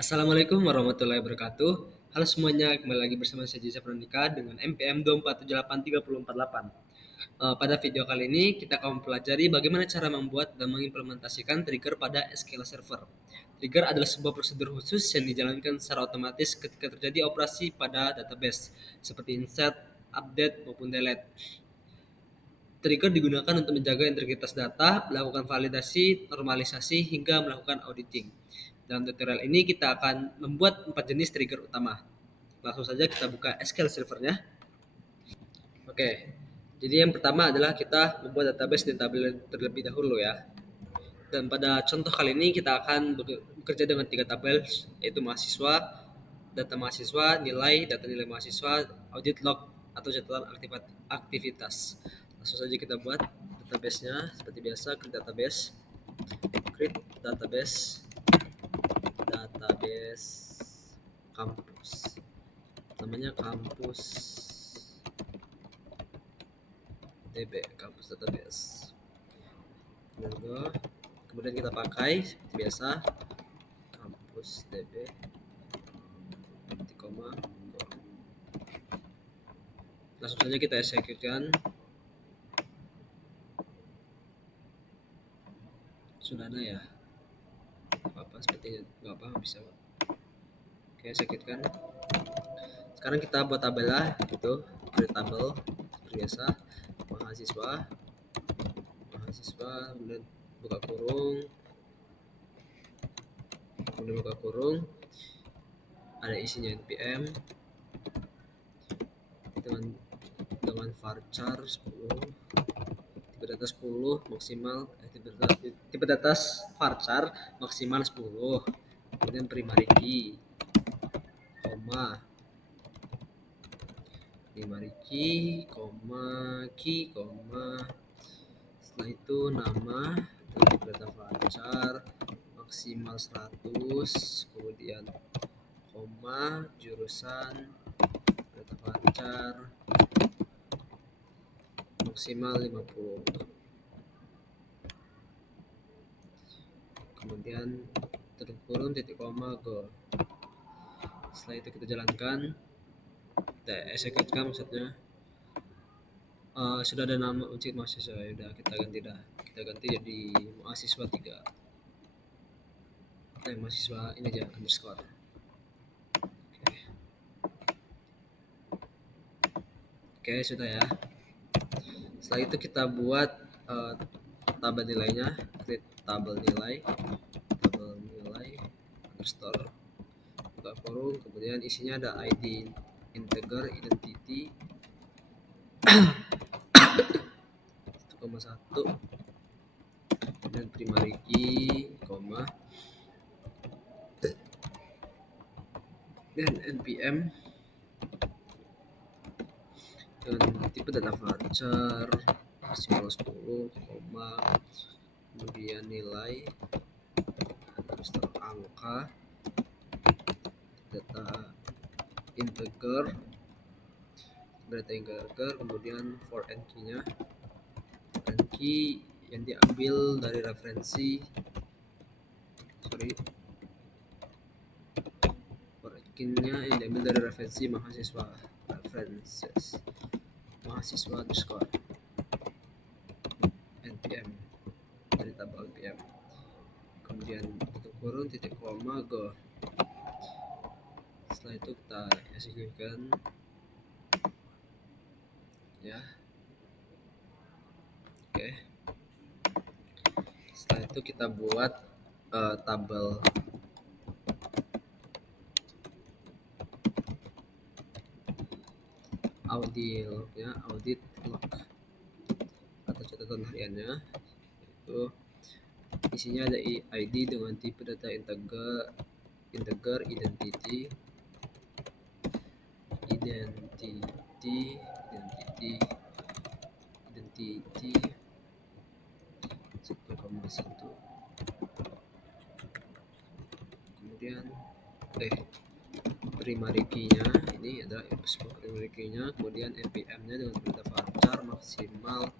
Assalamualaikum warahmatullahi wabarakatuh. Halo semuanya, kembali lagi bersama saya Jisa Pranika dengan MPM 2478348. Pada video kali ini kita akan mempelajari bagaimana cara membuat dan mengimplementasikan trigger pada SQL Server. Trigger adalah sebuah prosedur khusus yang dijalankan secara otomatis ketika terjadi operasi pada database, seperti insert, update, maupun delete. Trigger digunakan untuk menjaga integritas data, melakukan validasi, normalisasi, hingga melakukan auditing. Dalam tutorial ini kita akan membuat 4 jenis trigger utama. Langsung saja kita buka SQL Server-nya. Oke, jadi yang pertama adalah kita membuat database dan tabel terlebih dahulu ya. Dan pada contoh kali ini kita akan bekerja dengan 3 tabel, yaitu mahasiswa, data mahasiswa, data nilai mahasiswa, audit log atau catatan aktivitas. Langsung saja kita buat database-nya seperti biasa, create database kampus, namanya kampus DB, kampus database. Kemudian kita pakai seperti biasa kampus DB koma. Langsung saja kita execute-kan. Sudah ada ya, apa sepertinya nggak apa bisa. Oke, execute-kan. Sekarang kita buat tabel lah, gitu, create tabel seperti biasa, mahasiswa, kemudian buka kurung, ada isinya npm dengan varchar 10, tipe data 10 maksimal, tipe data varchar maksimal 10, kemudian primary key, setelah itu nama, tipe data varchar maksimal 100, kemudian jurusan, data varchar maksimal 50, kemudian tutup kurung, titik koma, go. Setelah itu kita jalankan, kita execute-kan maksudnya. Sudah ada nama objek mahasiswa, udah kita ganti jadi mahasiswa 3. Mahasiswa ini aja underscore. Oke, sudah ya. Setelah itu kita buat tabel nilainya, create tabel nilai underscore, buka kurung, kemudian isinya ada ID, integer, identity 1,1, dan primary key, dan npm dengan tipe data varchar maksimal 10, kemudian nilai angka, data integer, kemudian for n key-nya, key yang diambil dari referensi, mahasiswa, mahasiswa underscore npm dari tabel npm, kemudian tutup kurung, titik koma, go. Setelah itu kita execute-kan ya. Oke, setelah itu kita buat tabel audit log atau catatan hariannya, itu isinya ada ID dengan tipe data integer, identity identity 1,1, kemudian primary key-nya ini adalah primary key-nya, kemudian npm-nya dengan data varchar maksimal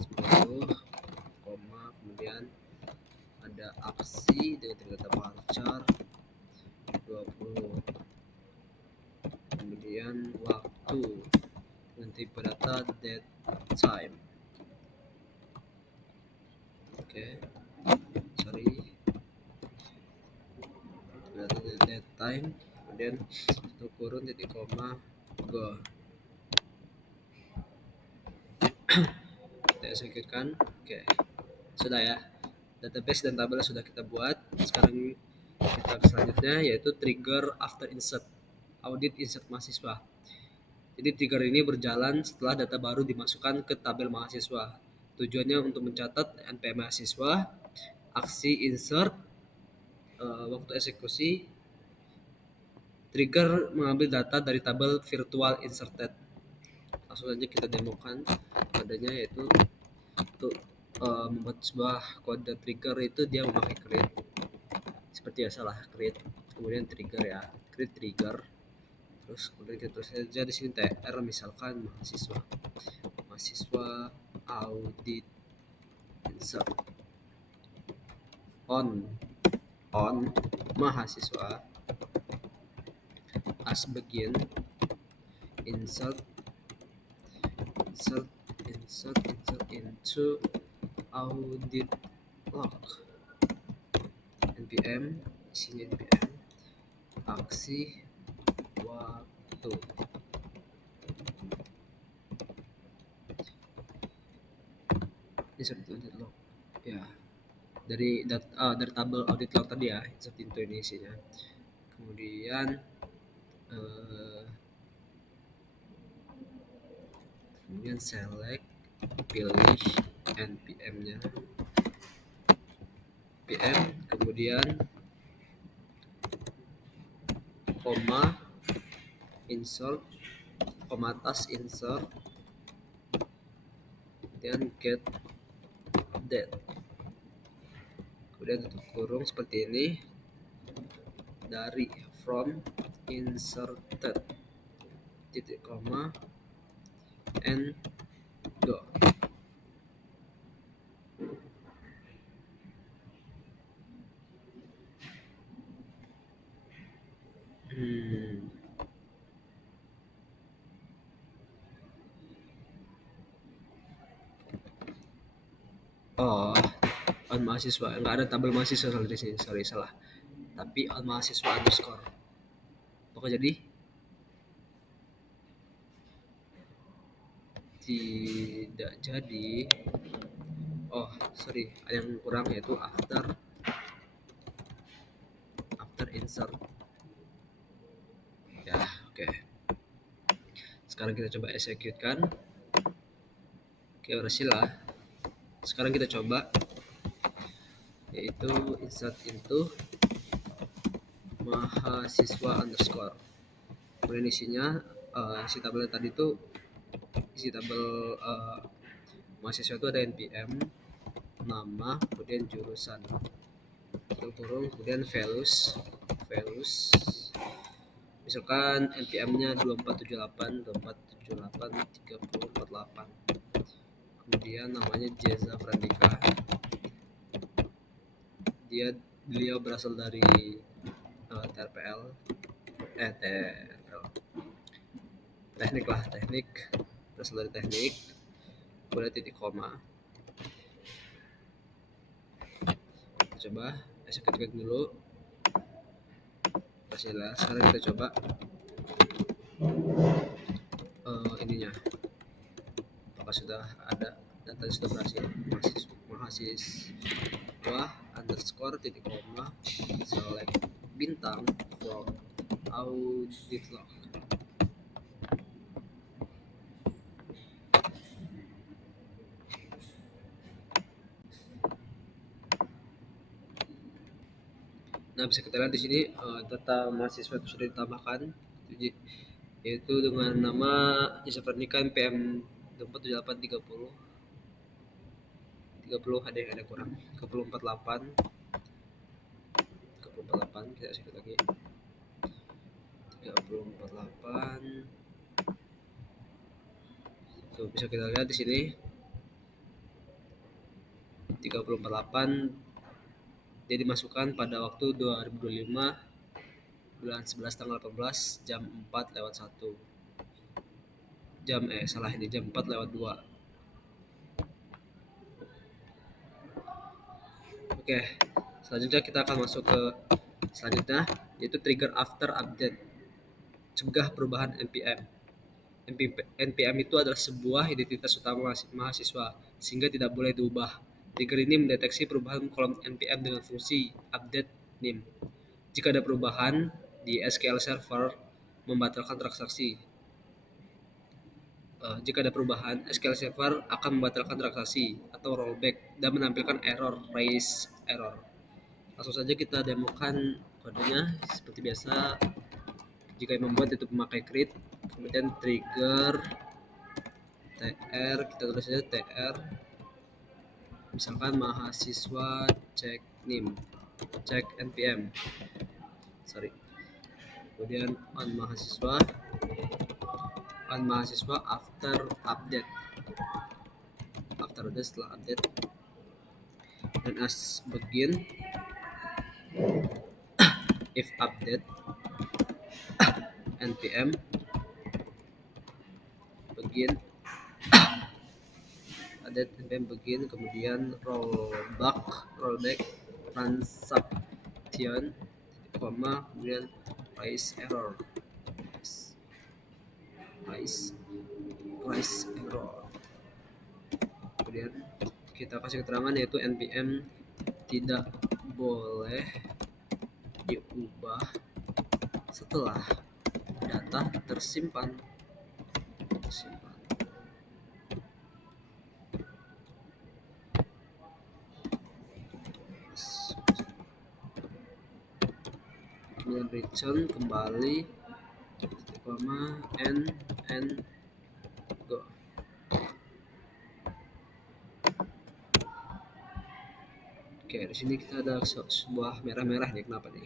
10, kemudian ada aksi dengan data varchar 20. Kemudian waktu dengan tipe data date time. Oke, sorry, data date time, kemudian satu kurung titik koma go. Kita execute-kan. Oke, sudah ya, database dan tabel sudah kita buat. Sekarang kita ke selanjutnya, yaitu trigger after insert, audit insert mahasiswa. Jadi trigger ini berjalan setelah data baru dimasukkan ke tabel mahasiswa. Tujuannya untuk mencatat NPM mahasiswa, aksi insert, waktu eksekusi. Trigger mengambil data dari tabel virtual inserted. Langsung saja kita demokan kodenya, yaitu untuk membuat sebuah kode trigger itu dia memakai create. Seperti biasalah, create kemudian trigger ya, create trigger. Terus kemudian kita tulis saja di sini tr, misalkan mahasiswa audit insert on mahasiswa as begin insert into audit log npm, isinya npm aksi waktu. Insert audit log ya, dari tabel audit log tadi ya, insert into ini isinya. Kemudian select, pilih npm nya npm, kemudian koma insert, koma atas insert, kemudian get date, kemudian tutup kurung seperti ini, dari from inserted titik koma and go. Oh, on mahasiswa, nggak ada tabel mahasiswa di sini, sorry salah, tapi on mahasiswa underscore. Pokoknya jadi tidak jadi. Oh sorry, ada yang kurang, yaitu after insert ya. Oke, sekarang kita coba execute kan. Oke, berhasil lah. Sekarang kita coba, yaitu insert into mahasiswa underscore, kemudian isinya isi tabel tadi itu, isi tabel mahasiswa itu ada npm, nama, kemudian jurusan, kurung, kemudian values, misalkan npm nya 2478 3048, kemudian namanya Jeza Prandika, beliau berasal dari TRPL, teknik, berasal dari teknik, kemudian titik koma. Coba execute dulu, hasilnya. Sekarang kita coba ininya, apakah sudah ada data sudah berhasil. Mahasiswa underscore titik koma select bintang from audit log. Nah, bisa kita lihat di sini data mahasiswa itu sudah ditambahkan, yaitu dengan nama Jeza Prandika NPM 247830 ada kurang 3048. Kita execute lagi 3048. Tuh, bisa kita lihat di sini 3048 dia dimasukkan pada waktu 2025 bulan 11 tanggal 18 jam 4:01 jam 4:02. Oke, selanjutnya kita akan masuk ke selanjutnya, yaitu trigger after update. Cegah perubahan NPM. NPM itu adalah sebuah identitas utama mahasiswa, sehingga tidak boleh diubah. Trigger ini mendeteksi perubahan kolom NPM dengan fungsi update nim. Jika ada perubahan di SQL Server, membatalkan transaksi. Jika ada perubahan, SQL Server akan membatalkan transaksi atau rollback dan menampilkan raise error. Langsung saja kita demokan kodenya seperti biasa. Jika yang membuat itu memakai create, kemudian trigger tr, kita tulis saja tr, misalkan mahasiswa cek nim, cek npm, kemudian on mahasiswa after update, setelah update, dan as begin if update npm begin update npm begin, kemudian rollback transaction, kemudian raise error, kemudian kita kasih keterangan yaitu npm tidak boleh diubah setelah data tersimpan. Kemudian return kembali n go. Oke, di sini kita ada sebuah merah-merah nih, kenapa nih?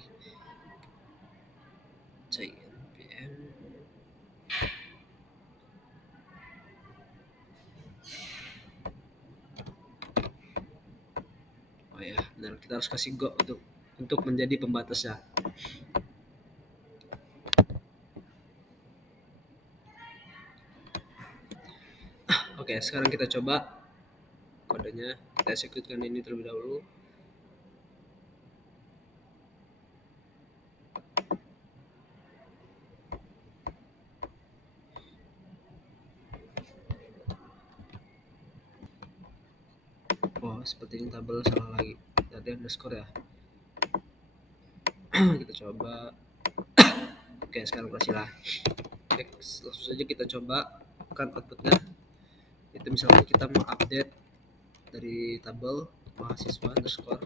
Cek npm. Oh ya, benar, kita harus kasih go untuk menjadi pembatasnya. Oke, sekarang kita coba kodenya. Kita executekan ini terlebih dahulu. Oh, seperti ini tabel salah lagi. Tadi underscore ya. Kita coba. Oke, sekarang berhasil lah. Oke, langsung saja kita coba kan outputnya. Itu misalnya kita mau update dari tabel mahasiswa underscore,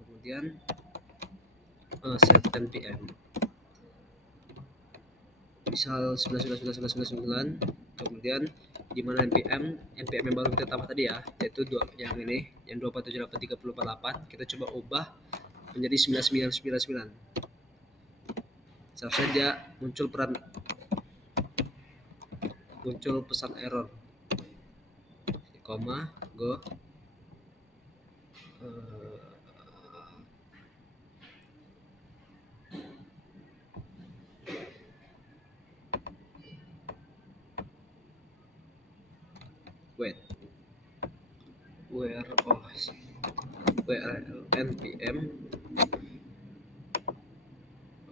kemudian set npm misal 11, kemudian di mana npm yang baru kita tambah tadi ya, yaitu yang ini, yang 247.8.30.48, kita coba ubah menjadi 9999. Seharusnya dia muncul pesan error, koma go where npm.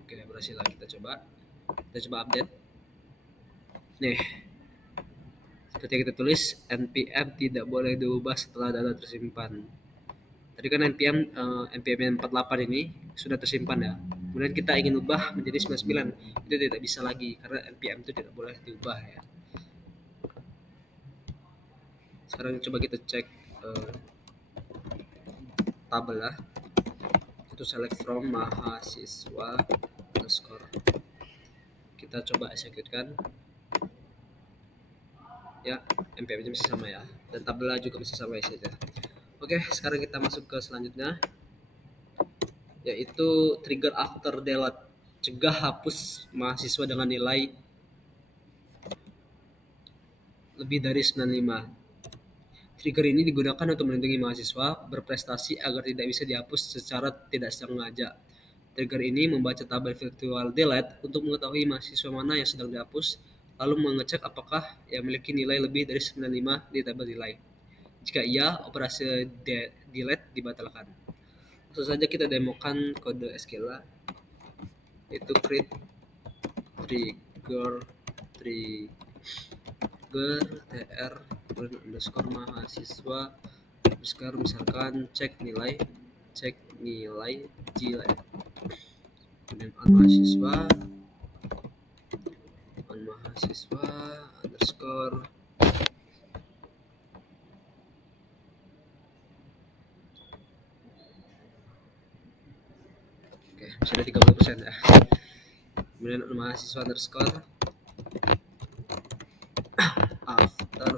Oke, berhasil lah. Kita coba update. Nih, seperti yang kita tulis, npm tidak boleh diubah setelah data tersimpan. Tadi kan npm 48 ini sudah tersimpan ya. Kemudian kita ingin ubah menjadi 99, itu tidak bisa lagi karena npm itu tidak boleh diubah ya. Sekarang coba kita cek tabel lah. Itu select from mahasiswa underscore. Kita coba execute-kan. Ya, npm-nya masih sama ya, dan tabelnya juga masih sama isinya. Oke, sekarang kita masuk ke selanjutnya, yaitu trigger after delete. Cegah hapus mahasiswa dengan nilai lebih dari 95. Trigger ini digunakan untuk melindungi mahasiswa berprestasi agar tidak bisa dihapus secara tidak sengaja. Trigger ini membaca tabel virtual delete untuk mengetahui mahasiswa mana yang sedang dihapus, lalu mengecek apakah yang memiliki nilai lebih dari 95 di tabel nilai. Jika iya, operasi delete dibatalkan. Langsung saja kita demokan kode SQL, yaitu create trigger tr underscore mahasiswa underscore misalkan cek nilai jilid, kemudian on mahasiswa underscore oke, sudah 30% ya. Kemudian on mahasiswa underscore after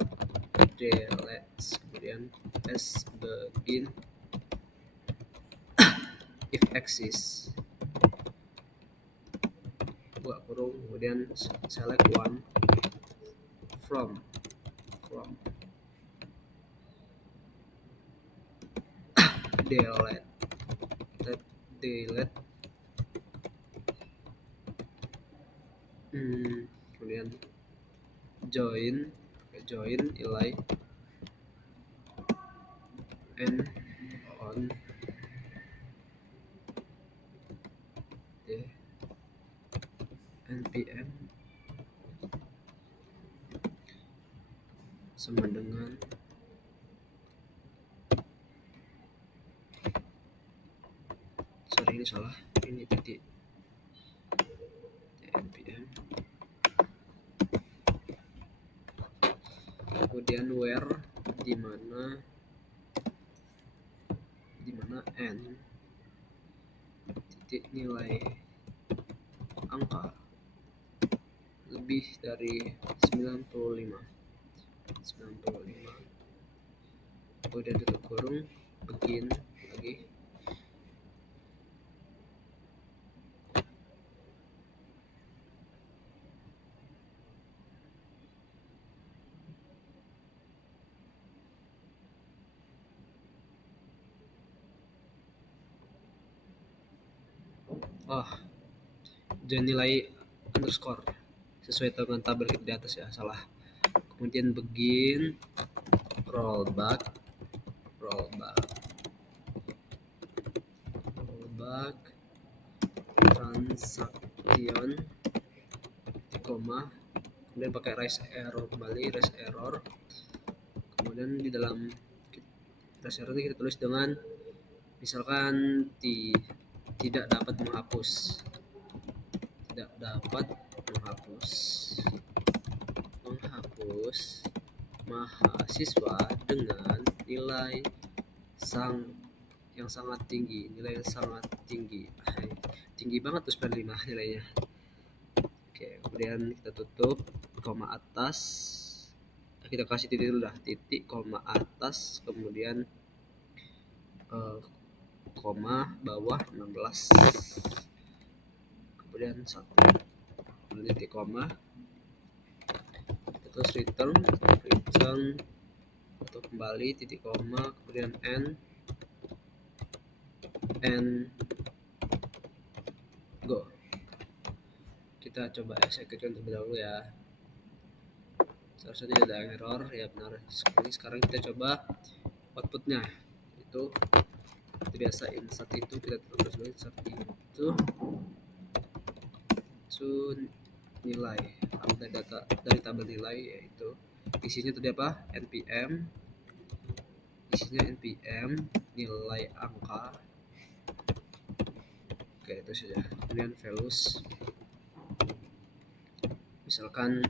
delete, kemudian s begin if exists buka kurung, kemudian select one from delete kemudian join nilai and on the npm sama dengan ini salah, ini titik npm, kemudian where di mana n titik nilai angka lebih dari 95, kemudian tutup kurung begin lagi. Jangan nilai underscore sesuai dengan tabel di atas ya, salah. Kemudian begin rollback transaction koma, kemudian pakai raise error kembali, kemudian di dalam raise error ini kita tulis dengan misalkan tidak dapat menghapus mahasiswa dengan nilai yang sangat tinggi, tinggi banget tuh 95 nilainya. Oke, kemudian kita tutup koma atas, kita kasih titik dulu dah, titik koma atas, kemudian koma bawah 16, kemudian 1, kemudian titik koma, kita terus return atau kembali titik koma, kemudian n go. Kita coba execute terlebih dahulu ya. Seharusnya tidak ada error ya, benar sekali. Sekarang kita coba outputnya, itu biasa insert itu kita tulis dulu, insert itu nilai ambil data dari tabel nilai, yaitu isinya tadi apa, npm, nilai angka. Oke, itu saja. Kemudian values misalkan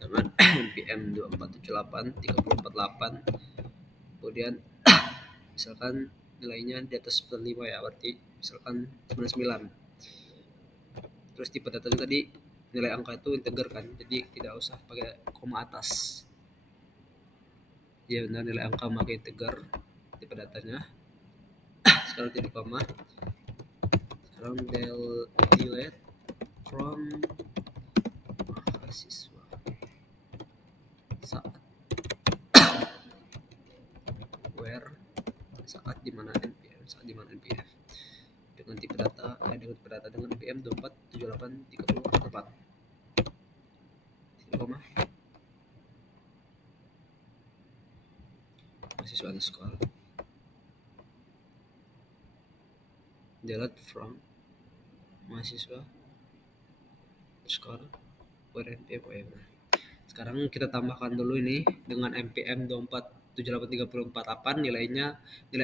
dengan npm 2478348, kemudian misalkan nilainya di atas 95 ya, berarti misalkan 99. Terus tipe datanya tadi nilai angka itu integer kan, jadi tidak usah pakai koma atas ya, benar nilai angka pakai integer tipe datanya. Sekarang titik koma, sekarang delete from mahasiswa saat where saat dimana npm saat di mana NPM dengan tipe data dengan NPM 24783048 koma mahasiswa underscore delete from mahasiswa underscore NPM. Sekarang kita tambahkan dulu ini dengan NPM 2478348 nilai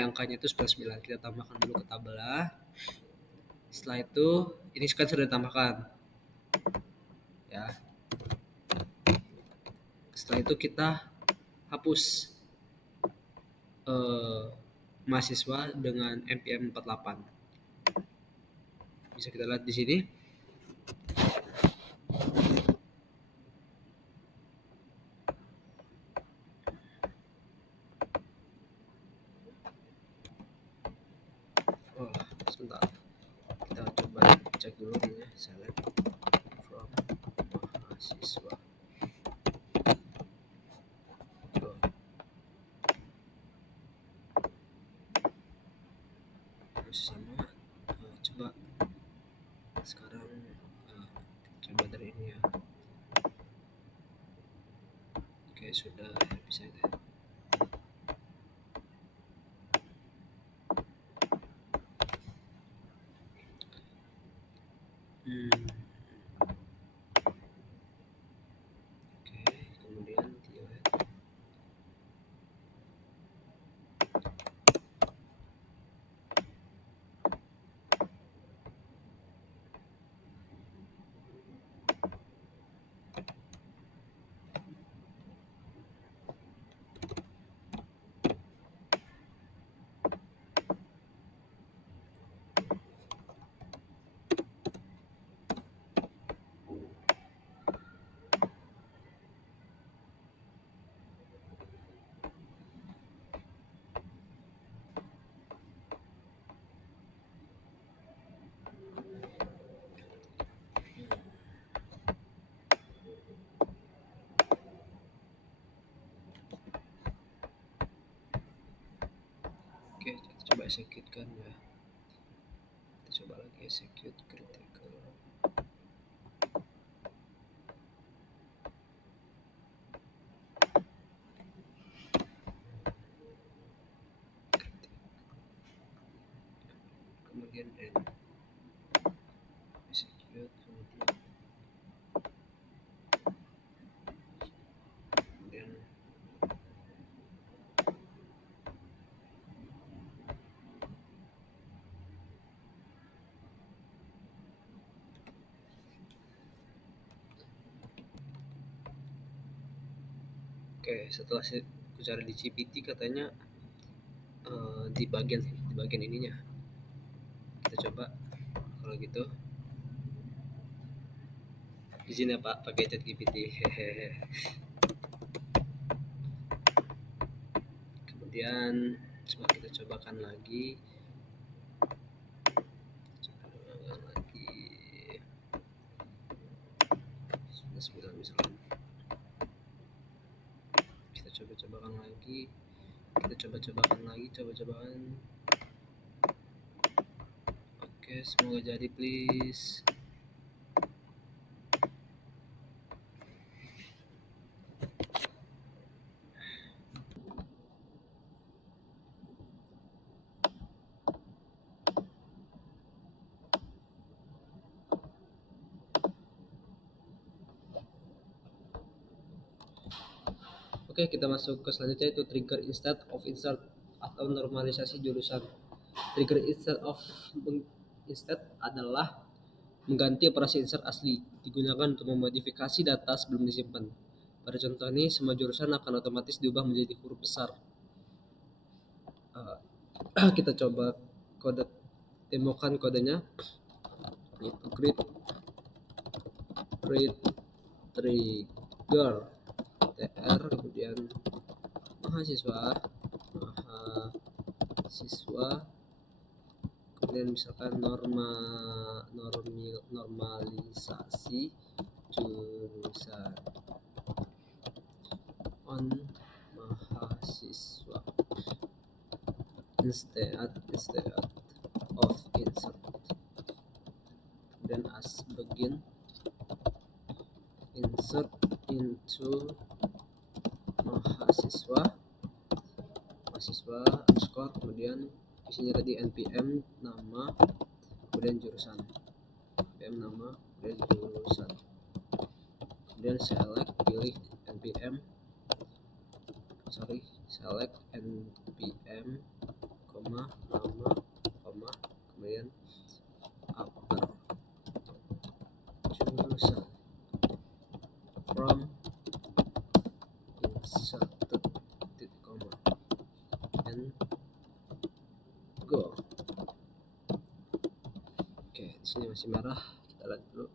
angkanya itu 99. Kita tambahkan dulu ke tabel. Setelah itu ini kan sudah ditambahkan ya. Setelah itu kita hapus mahasiswa dengan NPM 48. Bisa kita lihat di sini. Oh, sebentar. Kita coba cek dulu nih ya. Select from mahasiswa. Sama coba sekarang coba dari ini ya. Oke, sudah bisa ya. Oke, kemudian delete. Oke, kita coba execute kan ya. Kita coba lagi execute critical. Kemudian end. Execute kemudian oke, setelah saya cari di GPT katanya di bagian ininya. Kita coba kalau gitu. Izin ya Pak, pakai chat GPT. Hehehe. Kemudian coba kita cobakan lagi. Misalkan kita coba-cobakan lagi, oke, semoga jadi please. Oke, kita masuk ke selanjutnya, itu trigger instead of insert atau normalisasi jurusan. Trigger instead adalah mengganti operasi insert asli, digunakan untuk memodifikasi data sebelum disimpan. Pada contoh ini, semua jurusan akan otomatis diubah menjadi huruf besar. Kita coba demokan kodenya. Itu create trigger tr, kemudian mahasiswa, kemudian misalkan normalisasi jurusan on mahasiswa. instead of insert, then as begin insert into mahasiswa underscore, kemudian isinya tadi npm nama, kemudian jurusan, npm nama, kemudian jurusan, kemudian select, pilih npm select npm, nama, kemudian upper jurusan from inserted titik koma and go. Oke, di sini masih merah, kita lihat dulu.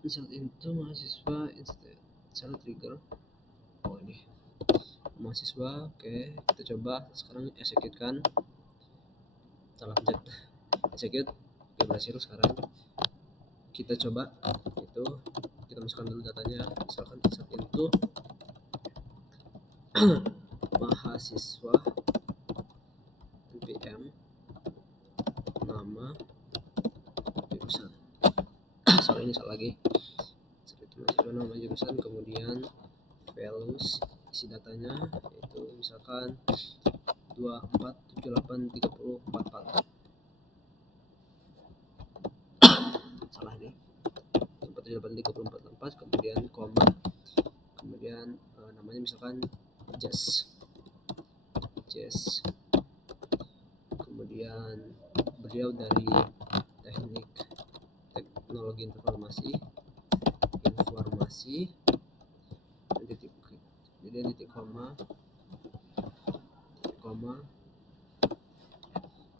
Insert into mahasiswa instead salah trigger. Oh ini mahasiswa. Oke, kita coba sekarang execute kan, salah pencet execute. Oke, berhasil. Sekarang kita coba itu, kita masukkan dulu datanya, misalkan insert into mahasiswa npm nama jurusan. Sorry, ini salah lagi. Mahasiswa nama jurusan, kemudian values isi datanya yaitu misalkan 24783044. Salah nih, 24783044, kemudian koma, kemudian namanya misalkan Jazz, kemudian beliau dari teknologi informasi, kemudian titik koma,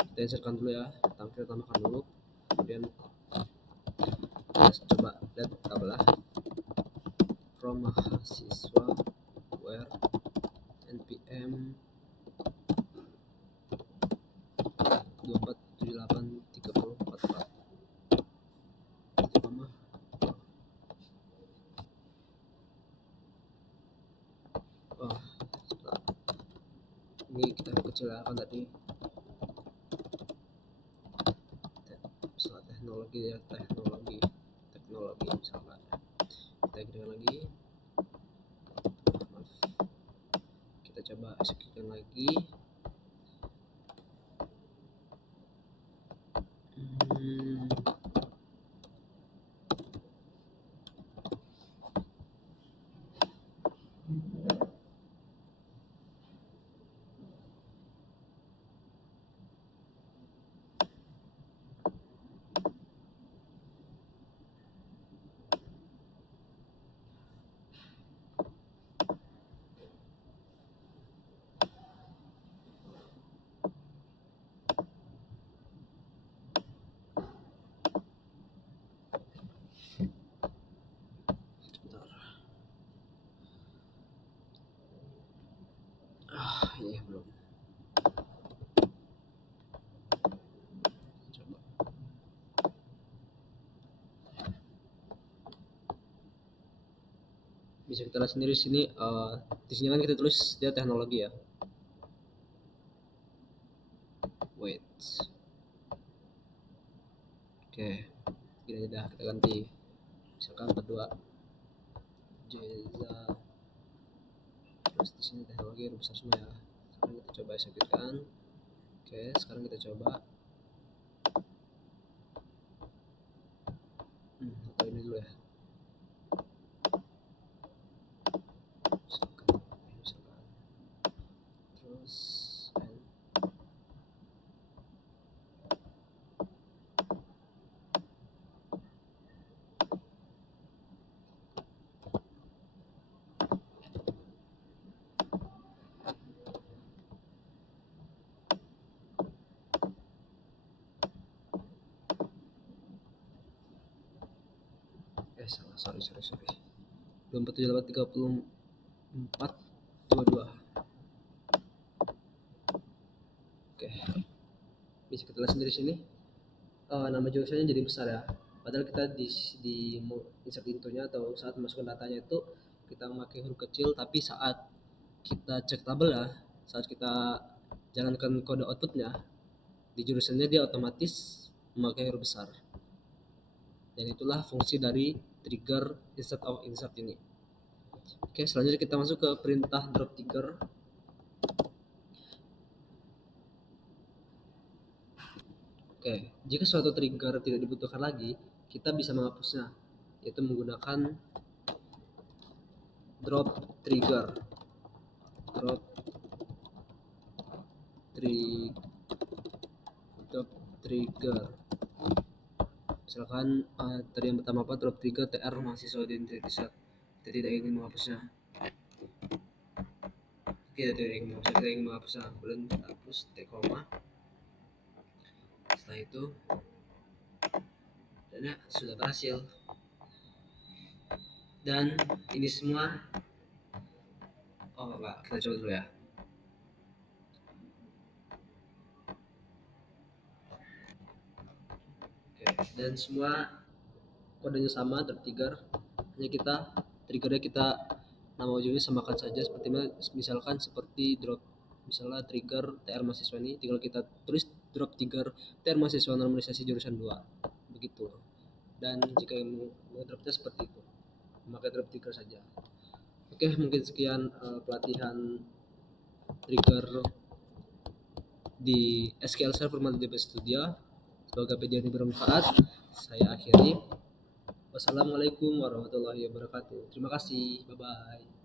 kita insertkan dulu ya, kita tambahkan dulu, kemudian kita coba lihat tabel from mahasiswa where npm 24783044 koma. Oh, ini kita kecil ya kan tadi, misalnya teknologi misalkan kita gedekan lagi. Maaf, kita coba execute lagi. Iya belum. Coba. Bisa kita lihat sendiri sini, di sini kan kita tulis dia teknologi ya. Wait. Oke, ini udah kita ganti. Misalkan kedua Jeza. Terus di sini teknologi besar semua ya. Sekarang kita coba execute kan. Oke, sekarang kita coba atau ini dulu ya. Misalkan. Terus salah, sorry 2478304422. Oke, bisa kita lihat sendiri sini, nama jurusannya jadi besar ya, padahal kita di insert intonya atau saat masukkan datanya itu kita memakai huruf kecil, tapi saat kita cek tabel ya, saat kita jalankan kode outputnya, di jurusannya dia otomatis memakai huruf besar. Dan itulah fungsi dari trigger instead of insert ini. Oke, selanjutnya kita masuk ke perintah drop trigger. Oke, jika suatu trigger tidak dibutuhkan lagi, kita bisa menghapusnya, yaitu menggunakan drop trigger. Drop trigger. Misalkan tadi yang pertama apa, drop trigger TR mahasiswa di Indonesia. Kita tidak ingin menghapusnya. Kita ingin menghapusnya. Kemudian kita hapus T koma. Setelah itu, dan ya, sudah berhasil. Dan ini semua, kita coba dulu ya. Oke, dan semua kodenya sama, drop trigger. Hanya triggernya kita nama ujungnya samakan saja, misalkan seperti misalnya trigger TR mahasiswa ini tinggal kita tulis drop trigger TR mahasiswa normalisasi jurusan 2 begitu. Dan jika mau dropnya seperti itu, memakai drop trigger saja. Oke, mungkin sekian pelatihan trigger di SQL Server MongoDB Studio. Semoga video ini bermanfaat. Saya akhiri. Wassalamualaikum warahmatullahi wabarakatuh. Terima kasih. Bye-bye.